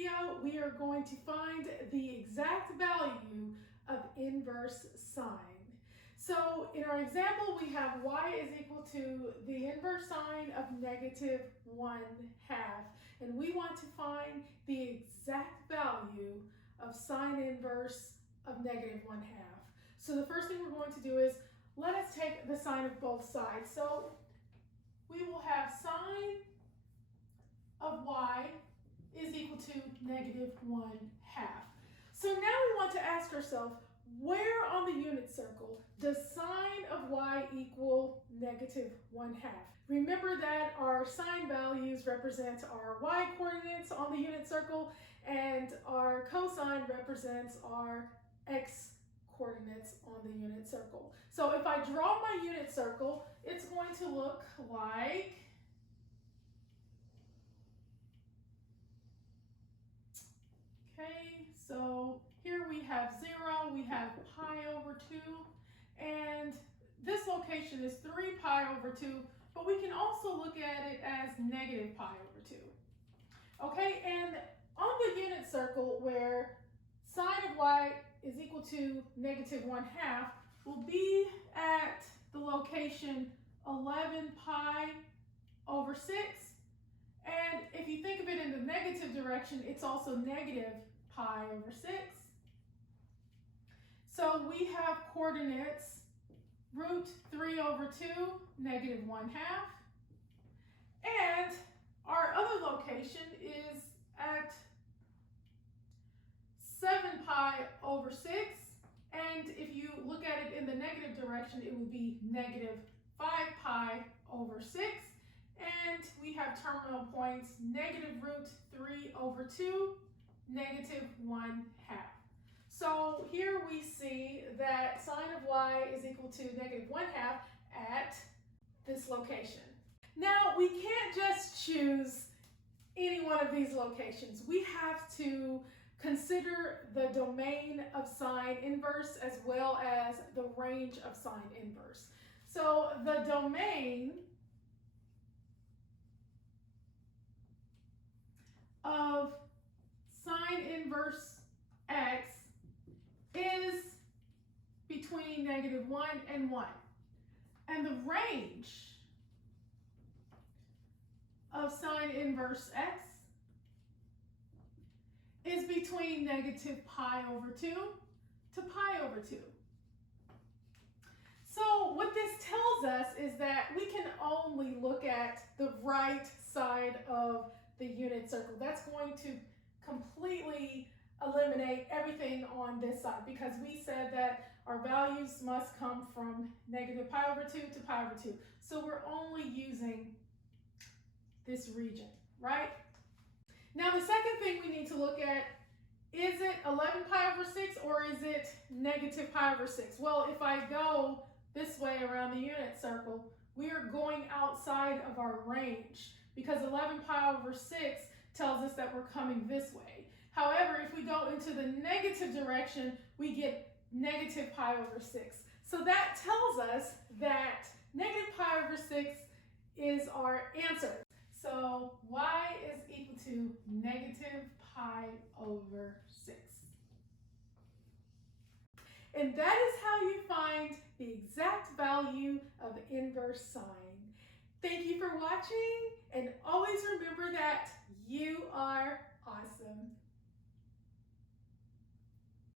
video, we are going to find the exact value of inverse sine. So in our example, we have y is equal to the inverse sine of negative 1/2. And we want to find the exact value of sine inverse of negative 1/2. So the first thing we're going to do is, let us take the sine of both sides. So we will have sine of y is equal to negative 1/2. So now we want to ask ourselves, where on the unit circle does sine of y equal negative 1/2? Remember that our sine values represent our y coordinates on the unit circle, and our cosine represents our x coordinates on the unit circle. So if I draw my unit circle, it's going to look like okay, so here we have 0, we have pi over 2, and this location is 3 pi over 2, but we can also look at it as negative pi over 2. Okay, and on the unit circle where sine of y is equal to negative 1/2 will be at the location 11 pi over 6. And if you think of it in the negative direction, it's also negative pi over 6. So we have coordinates root 3 over 2, negative 1/2. And our other location is at 7 pi over 6. And if you look at it in the negative direction, it would be negative 5 pi over 6. And we have terminal points negative root 3 over 2, negative 1/2. So here we see that sine of y is equal to negative 1/2 at this location. Now we can't just choose any one of these locations. We have to consider the domain of sine inverse as well as the range of sine inverse. So the domain of sine inverse x is between negative 1 and 1. And the range of sine inverse x is between negative pi over 2 to pi over 2. So what this tells us is that we can only look at the right side of the unit circle. That's going to completely eliminate everything on this side, because we said that our values must come from negative pi over 2 to pi over 2. So we're only using this region, right? Now the second thing we need to look at, is it 11 pi over 6 or is it negative pi over 6? Well, if I go this way around the unit circle, we are going outside of our range, because 11 pi over 6 tells us that we're coming this way. However, if we go into the negative direction, we get negative pi over 6. So that tells us that negative pi over 6 is our answer. So y is equal to negative pi over 6. And that is how you find the exact value of inverse sine. Thank you for watching, and always remember that you are awesome.